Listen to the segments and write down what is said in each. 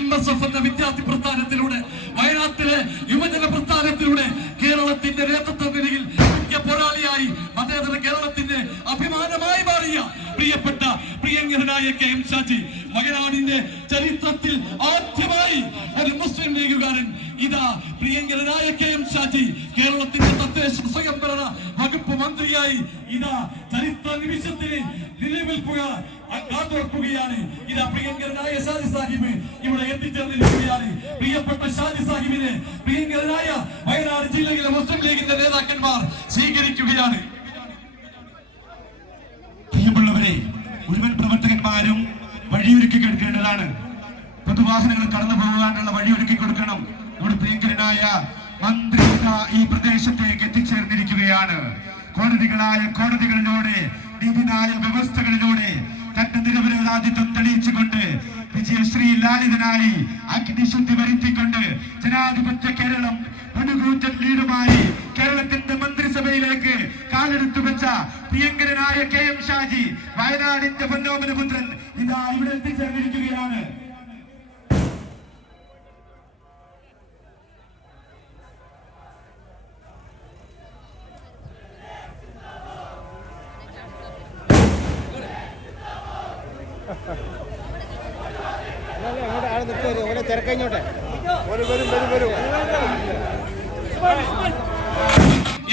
MSF എന്ന വിദ്യാർത്ഥി പ്രസ്ഥാനത്തിലൂടെ, വയനാട്ടിലെ യുവജന പ്രസ്ഥാനത്തിലൂടെ കേരളത്തിന്റെ നേതൃത്വ നിലയിൽ മുഖ്യ പോരാളിയായി മതേതര കേരളത്തിന്റെ അഭിമാനമായി മാറിയ പ്രിയങ്കരനായ KM ഷാജി, വയനാടിന്റെ ചരിത്രത്തിൽ ആദ്യമായി ഒരു മുസ്ലിം ലീഗുകാരൻ ഇതാ പ്രിയങ്കരനായ KM ഷാജി കേരളത്തിന്റെ തദ്ദേശ സ്വയംഭരണ വകുപ്പ് മന്ത്രിയായി ഇതാ ചരിത്ര നിമിഷത്തിന് കാതോർക്കുകയാണ്. ഇതാ പ്രിയങ്കരനായ ഷാജി സാഹിബ് ഇവിടെ എത്തിച്ചേർന്നിരിക്കുകയാണ്. പ്രിയപ്പെട്ട ഷാജി സാഹിബിനെ പ്രിയങ്കരനായ വയനാട് ജില്ലയിലെ മുസ്ലിം ലീഗിന്റെ നേതാക്കന്മാർ സ്വീകരിക്കുകയാണ്. പ്രിയമുള്ളവരെ, മുഴുവൻ പ്രവർത്തകന്മാരും വഴിയൊരുക്കി കൊടുക്കേണ്ടതാണ്. പൊതുവാഹനങ്ങൾ കടന്നു പോകാനുള്ള വഴിയൊരുക്കി കൊടുക്കണം. നമ്മുടെ പ്രിയങ്കരനായ മന്ത്രി ഈ പ്രദേശത്തേക്ക് എത്തിച്ചേർന്നിരിക്കുകയാണ്. കോടതികളിലൂടെ, നീതിന്യായ വ്യവസ്ഥകളിലൂടെ തന്റെ നിരപരാധിത്വം തെളിയിച്ചുകൊണ്ട് വിജയശ്രീ ലാളിതനായി അഗ്നിശുദ്ധി വരുത്തിക്കൊണ്ട് ജനാധിപത്യ കേരളം മുൻകൂറ്റൻ ലീഡുമായി കേരളത്തിന്റെ മന്ത്രിസഭയിലേക്ക് കാലെടുത്തു വെച്ച പ്രിയങ്കരനായ KM ഷാജി, വയനാടിന്റെ പൊന്നോമന പുത്രൻ ഇതാ ഇവിടെ എത്തിച്ചേർന്നിരിക്കുകയാണ്.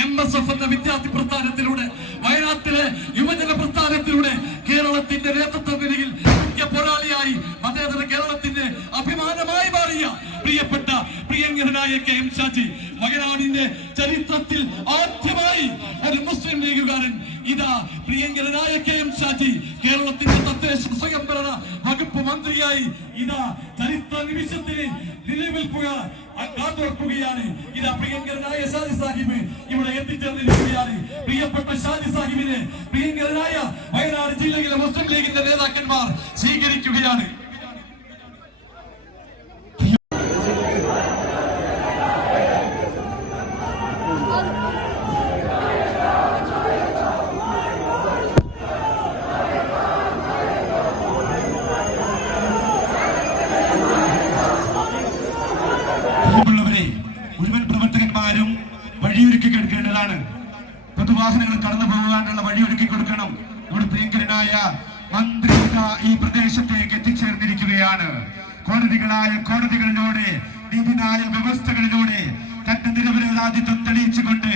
MSF എന്ന വിദ്യാർത്ഥി പ്രസ്ഥാനത്തിലൂടെ, വയനാട്ടിലെ യുവജന പ്രസ്ഥാനത്തിലൂടെ കേരളത്തിന്റെ നേതൃത്വ നിലയിൽ മുഖ്യ പോരാളിയായി മതേതര കേരളത്തിന്റെ അഭിമാനമായി മാറിയ പ്രിയങ്കരനായ KM ഷാജി, വയനാടിന്റെ ചരിത്രത്തിൽ ആദ്യമായി ഒരു മുസ്ലിം ലീഗുകാരൻ ഇതാ പ്രിയങ്കരനായ KM ഷാജി കേരളത്തിന്റെ തദ്ദേശ സ്വയംഭരണ വകുപ്പ് മന്ത്രിയായി ഇതാ ചരിത്ര നിമിഷത്തിന് കാതോർക്കുകയാണ്. ഇതാ പ്രിയങ്കരനായ ഷാജി സാഹിബ് ഇവിടെ എത്തിച്ചേർന്നിരിക്കുകയാണ്. പ്രിയപ്പെട്ട ഷാജി സാഹിബിനെ പ്രിയങ്കരനായ വയനാട് ജില്ലയിലെ മുസ്ലിം ലീഗിന്റെ നേതാക്കന്മാർ സ്വീകരിക്കുകയാണ്. മുഴുവൻ പ്രവർത്തകന്മാരും വഴിയൊരുക്കി കൊടുക്കേണ്ടതാണ്. പൊതുവാഹനങ്ങൾ കടന്നു പോകാനുള്ള വഴിയൊരുക്കി കൊടുക്കണം. നമ്മുടെ പ്രിയങ്കരനായ മന്ത്രി ഈ പ്രദേശത്തേക്ക് എത്തിച്ചേർന്നിരിക്കുകയാണ്. കോടതികളിലൂടെ, നീതിന്യായ വ്യവസ്ഥകളിലൂടെ തന്റെ നിരപരാധിത്വം തെളിയിച്ചുകൊണ്ട്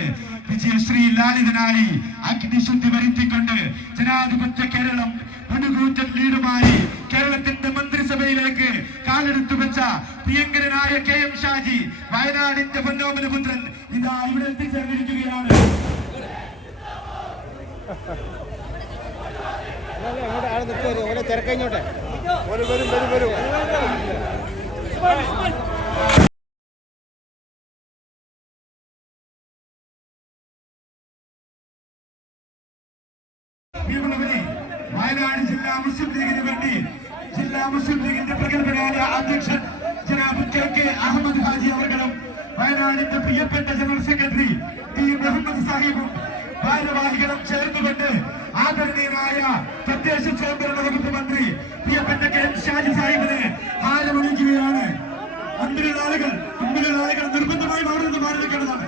വിജയശ്രീ ലാളിതനായി അഗ്നിശുദ്ധി വരുത്തിക്കൊണ്ട് ജനാധിപത്യ കേരളം മുൻകൂറ്റൻ ലീഡുമായി കേരളത്തിന്റെ മന്ത്രിസഭയിലേക്ക് കാലെടുത്തു വെച്ച പ്രിയങ്കരനായ KM ഷാജി, വയനാടിന്റെ പൊന്നോമന പുത്രൻ ഇതാ ഇവിടെ എത്തിച്ചേർന്നിരിക്കുകയാണ്. തിരക്കഴിഞ്ഞോട്ടെ വയനാട് ജില്ലാ മുസ്ലിം ലീഗിന് വേണ്ടി ജില്ലാ മുസ്ലിം ലീഗിന്റെ പ്രഗത്ഭനായ അധ്യക്ഷൻ ജനാബ് KK അഹമ്മദ് ഹാജി അവർകളും വയനാടിന്റെ പ്രിയപ്പെട്ട ജനറൽ സെക്രട്ടറി T മുഹമ്മദ് സാഹിബും ഭാരവാഹികളും ചേർന്നുകൊണ്ട് ആദരണീയനായ തദ്ദേശ സ്വയംഭരണ വകുപ്പ് മന്ത്രി പ്രിയപ്പെട്ട KM ഷാജി സാഹിബിനെ ഹാരമണിക്കുകയാണ്. മുൻപിലുള്ള ആളുകൾ നിർബന്ധമായി മാറി നിൽക്കേണ്ടതാണ്.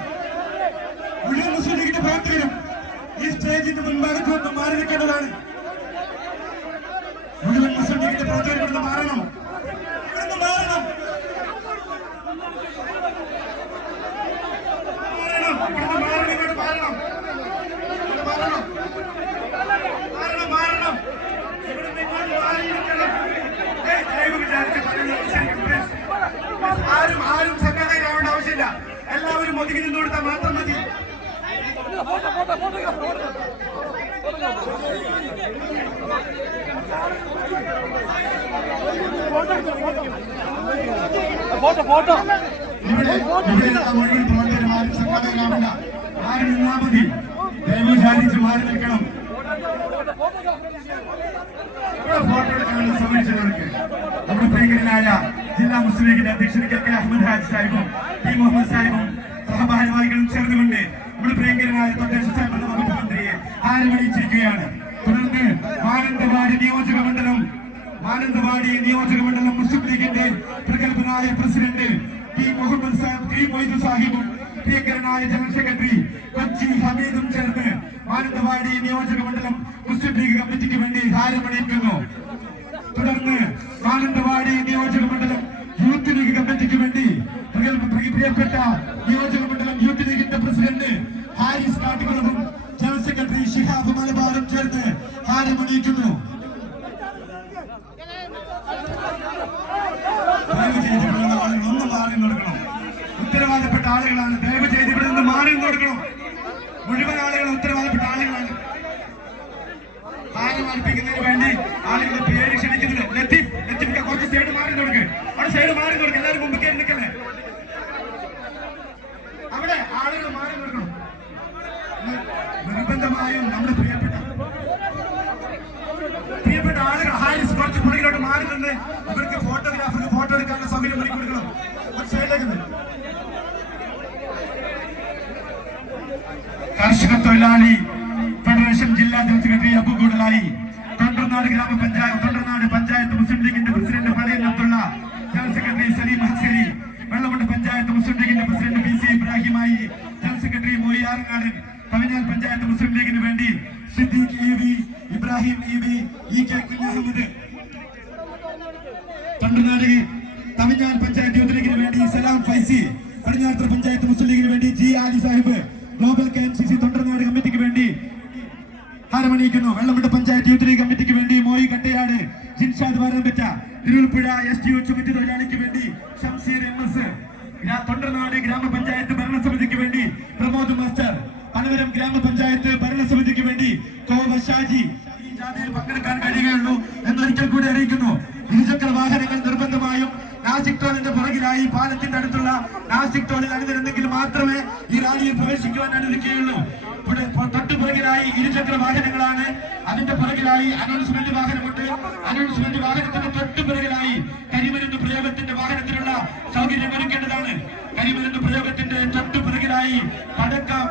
മുഴുവൻ മുസ്ലിം ലീഗിന്റെ പ്രവർത്തകരും ഈ സ്റ്റേജിന്റെ മുൻഭാഗത്ത് നിന്ന് മാറി നിൽക്കേണ്ടതാണ്. മുഴുവൻ മുസ്ലിം ലീഗിന്റെ പ്രവർത്തകർ ഇവിടുന്ന് മാറണം. ആരും സംഘടനയിലാവേണ്ട ആവശ്യമില്ല. എല്ലാവരും ഒതുങ്ങി നിന്ന് കൊടുത്താൽ മാത്രം മതി. മുഴുവൻ പ്രവർത്തകരും സംഘടനയിലാവില്ല. ആരും നിന്നാ മതി. ദയവ് ചാലിച്ച് മാറി നിൽക്കണം. ഫോട്ടോ എടുക്കാനുള്ള സൗകര്യങ്ങൾക്ക് നമ്മുടെ പ്രിയങ്കരനായ ജില്ലാ മുസ്ലിം ലീഗിന്റെ അധ്യക്ഷൻ KK അഹമ്മദ് ഹാജി സാഹിബും T മുഹമ്മദ് സാഹിബും സഹഭാരവാഹികളും ചേർന്നുകൊണ്ട് നമ്മുടെ പ്രിയങ്കരനായ തദ്ദേശ സ്വയംഭരണ വകുപ്പ് മന്ത്രിയെ ഹാരമണിയിച്ചിരിക്കുകയാണ്. തുടർന്ന് മാനന്തവാടി നിയോജക മണ്ഡലം മാനന്തവാടി നിയോജക മണ്ഡലം മുസ്ലിം ലീഗിന്റെ പ്രഗത്ഭനായ president T Muhammad Sahib T Moidu സാഹിബും പ്രിയങ്കരനായ ജനറൽ സെക്രട്ടറി കൊച്ചി ഹമീദും ചേർന്ന് മാനന്തവാടി നിയോജക മണ്ഡലം മുസ്ലിം ലീഗ് കമ്മിറ്റിക്ക് വേണ്ടി ഹാരമണിയിക്കുന്നു. തുടർന്ന് മാനന്തവാടി നിയോജക മണ്ഡലം യൂത്ത് ലീഗ് കമ്മിറ്റിക്ക് വേണ്ടി പ്രിയപ്പെട്ട നിയോജക മണ്ഡലം യൂത്ത് ലീഗിന്റെ പ്രസിഡന്റ് ഹാരിസ് കാട്ടിക്കുളവും ജനറൽ സെക്രട്ടറി ഷിഹാബ് മലബാറും ചേർന്ന് ഹാരമണിയിക്കുന്നു. ഒന്ന് മാറി കൊടുക്കണം. ഉത്തരവാദപ്പെട്ട ആളുകളാണ്. ദയവ് ചെയ്ത് ഇവിടെ നിന്ന് മാറി കൊടുക്കണം. മുഴുവൻ ആളുകളും ഉത്തരവാദപ്പെട്ട ആളുകളാണ്. ഹാരം അർപ്പിക്കുന്നതിന് വേണ്ടി ആളുകളുടെ പേര് ക്ഷണിക്കുന്നുണ്ട്. ലത്തീഫ് കുറച്ച് സൈഡ് മാറി കൊടുക്കുക. അവിടെ സൈഡ് മാറി കൊടുക്കുക. എല്ലാവരും മുമ്പ് കയറി നിൽക്കല്ലേ. അവിടെ ആളുകൾ മാറി കൊടുക്കണം. നിർബന്ധമായും നമ്മുടെ പ്രിയപ്പെട്ട ആളുകൾ ഹാരിസ് കുറച്ച് പുറകിലോട്ട് മാറി നിന്ന് ഇവർക്ക് ഫോട്ടോഗ്രാഫർക്ക് ഫോട്ടോ എടുക്കാനുള്ള സൗകര്യം ഒരുക്കി കൊടുക്കണം. കർഷക തൊഴിലാളി ഫെഡറേഷൻ ജില്ലാ ജനറൽ സെക്രട്ടറി അബു കൂടലായി, തൊണ്ടർനാട് പഞ്ചായത്ത് മുസ്ലിം ലീഗിന്റെ പ്രസിഡന്റ് പഴയത്തുള്ള ജനറൽ സെക്രട്ടറി സലീം ഹസരി, വെള്ളമുണ്ട പഞ്ചായത്ത് മുസ്ലിം ലീഗിന്റെ പ്രസിഡന്റ് ബി സി ഇബ്രാഹിമായി, ജനറൽ സെക്രട്ടറി മൊയ്യാറങ്ങാടൻ, തമിഴ്നാട് പഞ്ചായത്ത് മുസ്ലിം ലീഗിന് വേണ്ടി Siddique E V, Ibrahim E V, E K. Kunhahammed, Thondernad Tamil Nadu panchayat youth ലീഗിന് വേണ്ടി സലാം ഫൈസി, പടിഞ്ഞാറത്തറ പഞ്ചായത്ത് മുസ്ലിം ലീഗിന് വേണ്ടി G Ali Sahib, global KMCC Thondernad കമ്മിറ്റിക്ക് വേണ്ടി ഹാരമണിയിക്കുന്നു. വെള്ളമുണ്ട പഞ്ചായത്ത് യൂത്ത് ലീഗ് കമ്മിറ്റിക്ക് വേണ്ടി മോയി കട്ടയാട്, ജിൻഷാദ് വാരമ്പറ്റ, തിരുവൽപ്പുഴ STU ചുമറ്റ് തൊഴിലാളിക്ക് വേണ്ടി ഷംസീർ MS, തൊണ്ടർനാട് ഗ്രാമപഞ്ചായത്ത് ഭരണസമിതിക്ക് വേണ്ടി പ്രമോദ് മാസ്റ്റർ, പനവരം ഗ്രാമപഞ്ചായത്ത് ഭരണസമിതിക്ക് വേണ്ടി കോവ ഷാജി. ഈ ജാഥയിൽ പങ്കെടുക്കാൻ കഴിയുകയുള്ളൂ എന്നൊരിക്കൽ കൂടി അറിയിക്കുന്നു. ഇരുചക്ര വാഹനങ്ങൾ നിർബന്ധമായും നാസിക് ടോളിന്റെ പുറകിലായി പാലത്തിന്റെ അടുത്തുള്ള നാസിക് ടോളിൽ അണിനിരന്നെങ്കിൽ മാത്രമേ ഈ റാലിയിൽ പ്രവേശിക്കുവാൻ അനുവദിക്കുകയുള്ളൂ. തൊട്ടു പുറകിലായി ഇരുചക്ര വാഹനങ്ങളാണ്. അതിന്റെ പുറകിലായി അനൗൺസ്മെന്റ് വാഹനമുണ്ട്. അനൗൺസ്മെന്റ് വാഹനത്തിന്റെ തൊട്ടു പുറകിലായി കരിമരുന്ന് പ്രയോഗത്തിന്റെ വാഹനത്തിനുള്ള സൗകര്യം ഒരുക്കേണ്ടതാണ്. കരിമരുന്ന് പ്രയോഗത്തിന്റെ തൊട്ടു പുറകിലായി പടക്കം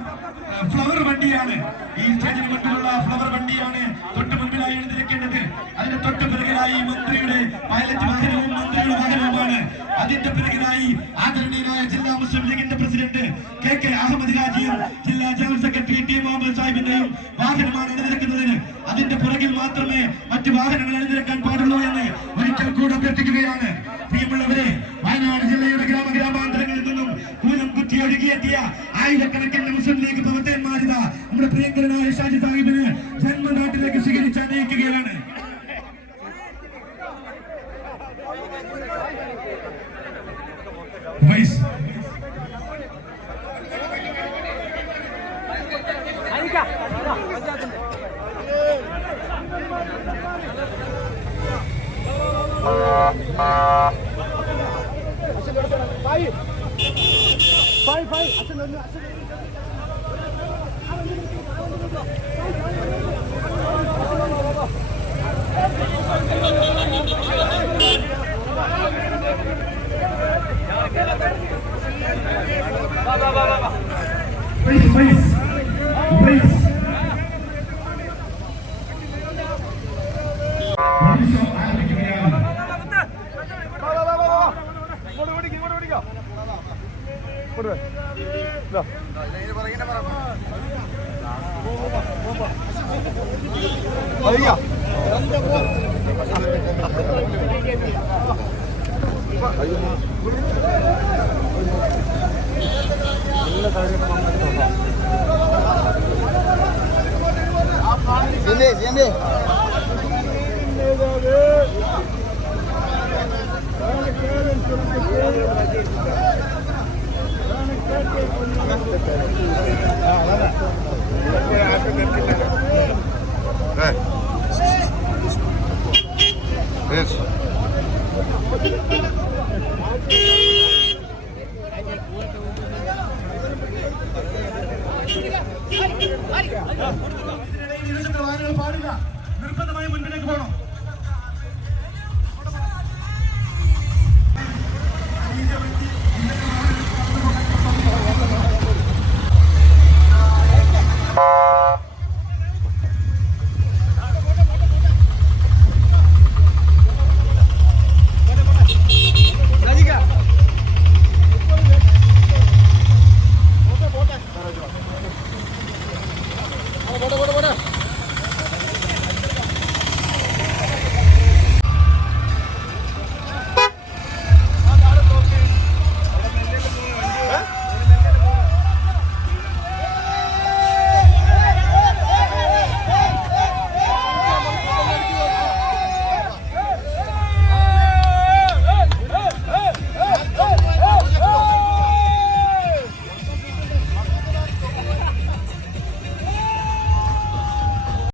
ഫ്ലവർ വണ്ടിയാണ്. ഈ സ്റ്റേജിന് മുന്നിലുള്ള ഫ്ലവർ വണ്ടിയാണ് തൊട്ടു മുൻപിലായി എഴുതിയിരിക്കേണ്ടത്. അതിന്റെ തൊട്ടു പിറകിലായി മന്ത്രിയുടെ പൈലറ്റ് വാഹനവും മന്ത്രിയുടെ വാഹനവുമാണ്. അതിന്റെ പിറകിലായി ആദരണീയനായ ജില്ലാ മുസ്ലിം ലീഗിന്റെ പ്രസിഡന്റ് KK അഹമ്മദ് ഹാജിയും ജില്ലാ ജനറൽ സെക്രട്ടറി ടി മുഹമ്മദ് സാഹിബിന്റെയും വാഹനമാണ് അണിനിരക്കുന്നതിന്. അതിന്റെ പുറകിൽ മാത്രമേ മറ്റു വാഹനങ്ങൾ അണിനിരക്കാൻ പാടുള്ളൂ എന്ന് ഒരിക്കൽ കൂടെ അഭ്യർത്ഥിക്കുകയാണ്. പ്രിയമുള്ളവരെ, വയനാട് ജില്ലയുടെ ഗ്രാമാന്തരങ്ങളിൽ നിന്നും കൂലം കുത്തി ഒഴുകിയെത്തിയ ആയിരക്കണക്കിന് മുസ്ലിം ലീഗ് പ്രവർത്തകന്മാരിത നമ്മുടെ പ്രിയങ്കരനായ ഷാജി സാഹിബിന് ജന്മനാട്ടിലേക്ക് സ്വീകരിച്ച് അനയിക്കുകയാണ്. പാടില്ല, നിർബന്ധമായി മുൻപിലേക്ക് പോകണം.